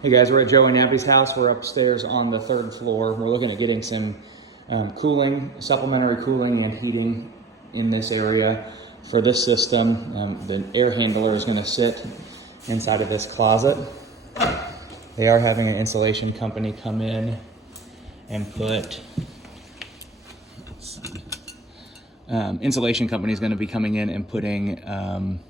Hey guys, we're at Joe and Abby's house. We're upstairs on the 3rd floor. We're looking at getting some cooling, supplementary cooling and heating in this area for this system. The air handler is going to sit inside of this closet. They are having an insulation company come in and put, insulation company is going to be coming in and putting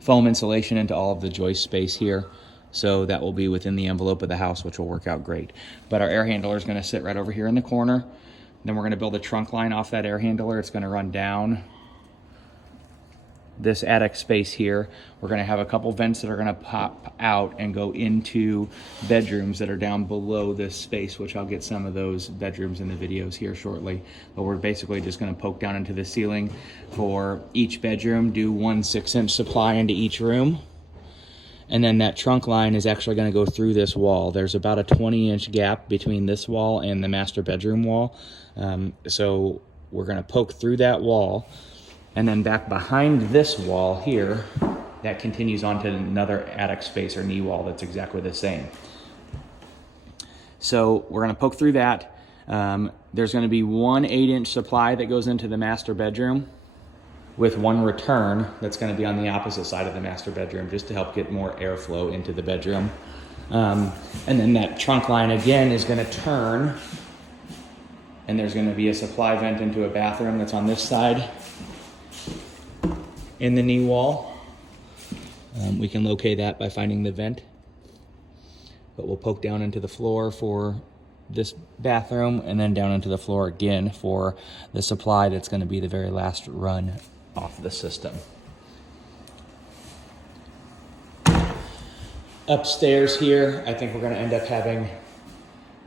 foam insulation into all of the joist space here. So that will be within the envelope of the house, which will work out great. But our air handler is going to sit right over here in the corner. Then we're going to build a trunk line off that air handler. It's going to run down this attic space here. We're going to have a couple vents that are going to pop out and go into bedrooms that are down below this space, which I'll get some of those bedrooms in the videos here shortly. But we're basically just going to poke down into the ceiling for each bedroom, do 1 6-inch supply into each room. And then that trunk line is actually going to go through this wall. There's about a 20-inch gap between this wall and the master bedroom wall. So we're going to poke through that wall. And then back behind this wall here, that continues onto another attic space or knee wall that's exactly the same. So we're going to poke through that. There's going to be 1 8-inch supply that goes into the master bedroom, with 1 return that's going to be on the opposite side of the master bedroom, just to help get more airflow into the bedroom. And then that trunk line again is going to turn, and there's going to be a supply vent into a bathroom that's on this side in the knee wall. We can locate that by finding the vent, but we'll poke down into the floor for this bathroom and then down into the floor again for the supply that's going to be the very last run off the system. Upstairs here, I think we're going to end up having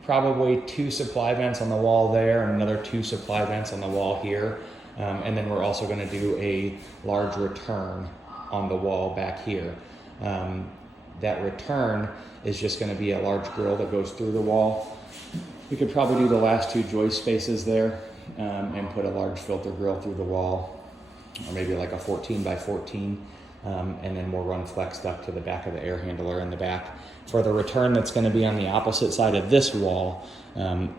probably 2 supply vents on the wall there and another 2 supply vents on the wall here. And then we're also going to do a large return on the wall back here. That return is just going to be a large grill that goes through the wall. We could probably do the last 2 joist spaces there and put a large filter grill through the wall, or maybe like a 14 by 14, and then we'll run flex duct to the back of the air handler in the back. For the return that's going to be on the opposite side of this wall,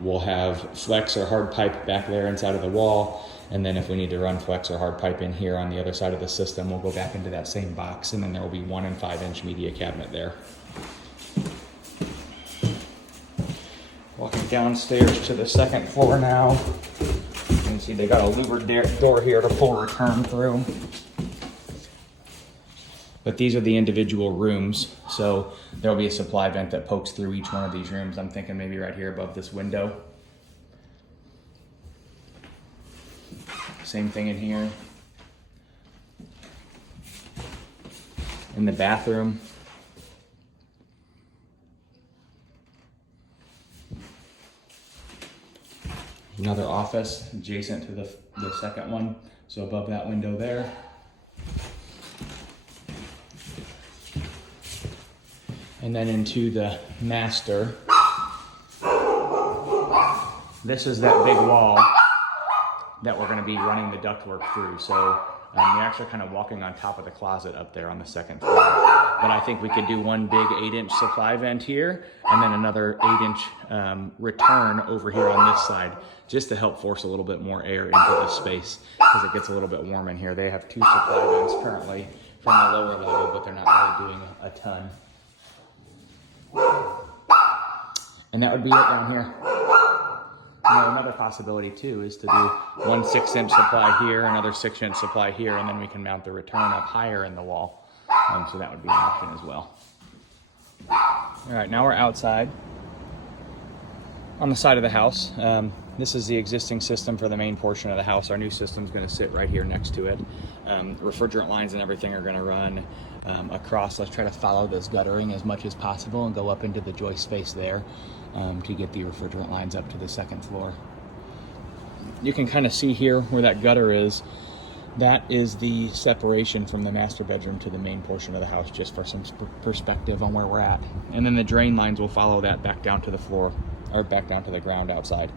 we'll have flex or hard pipe back there inside of the wall, and then if we need to run flex or hard pipe in here on the other side of the system, we'll go back into that same box, and then there will be 1 and 5-inch media cabinet there. Walking downstairs to the 2nd floor now. You can see they got a louvered door here to pull return through. But these are the individual rooms, so there'll be a supply vent that pokes through each one of these rooms. I'm thinking maybe right here above this window. Same thing in here. In the bathroom. Another office adjacent to the second one, so above that window there. And then into the master. This is that big wall that we're going to be running the ductwork through. So you're actually kind of walking on top of the closet up there on the 2nd floor. But I think we could do 1 big 8-inch supply vent here, and then another 8-inch return over here on this side, just to help force a little bit more air into this space, because it gets a little bit warm in here. They have 2 supply vents currently from the lower level, but they're not really doing a ton. And that would be it down here. Another possibility too is to do 1 6-inch supply here, another 6-inch supply here, and then we can mount the return up higher in the wall. So that would be an option as well. All right, now we're outside on the side of the house. This is the existing system for the main portion of the house. Our new system is going to sit right here next to it. Refrigerant lines and everything are going to run across. Let's try to follow this guttering as much as possible and go up into the joist space there to get the refrigerant lines up to the 2nd floor. You can kind of see here where that gutter is. That is the separation from the master bedroom to the main portion of the house, just for some perspective on where we're at. And then the drain lines will follow that back down to the floor, or back down to the ground outside.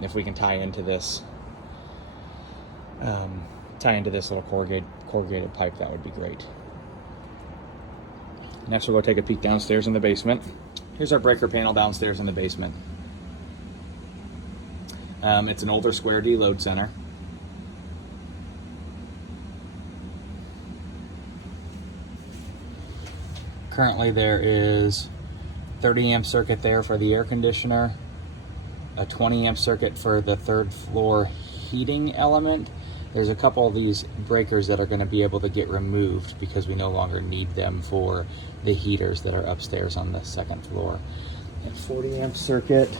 If we can tie into this little corrugated pipe, that would be great. Next we'll go take a peek downstairs in the basement. Here's our breaker panel downstairs in the basement. It's an older square D load center. Currently there is 30 amp circuit there for the air conditioner, a 20 amp circuit for the third floor heating element. There's a couple of these breakers that are going to be able to get removed because we no longer need them for the heaters that are upstairs on the second floor. A 40 amp circuit.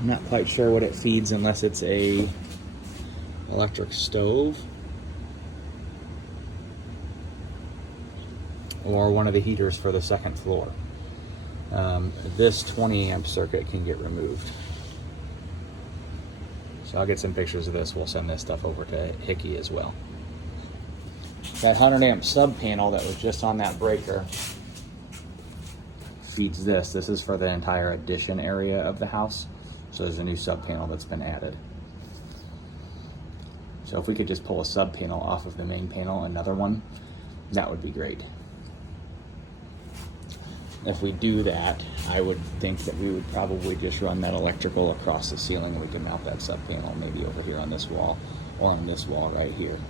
I'm not quite sure what it feeds unless it's a electric stove or one of the heaters for the second floor. This 20 amp circuit can get removed. So I'll get some pictures of this. We'll send this stuff over to Hickey as well. That 100 amp sub panel that was just on that breaker feeds this. This is for the entire addition area of the house. So there's a new sub panel that's been added. So if we could just pull a sub panel off of the main panel, another one, that would be great. If we do that, I would think that we would probably just run that electrical across the ceiling and we can mount that sub panel maybe over here on this wall or on this wall right here.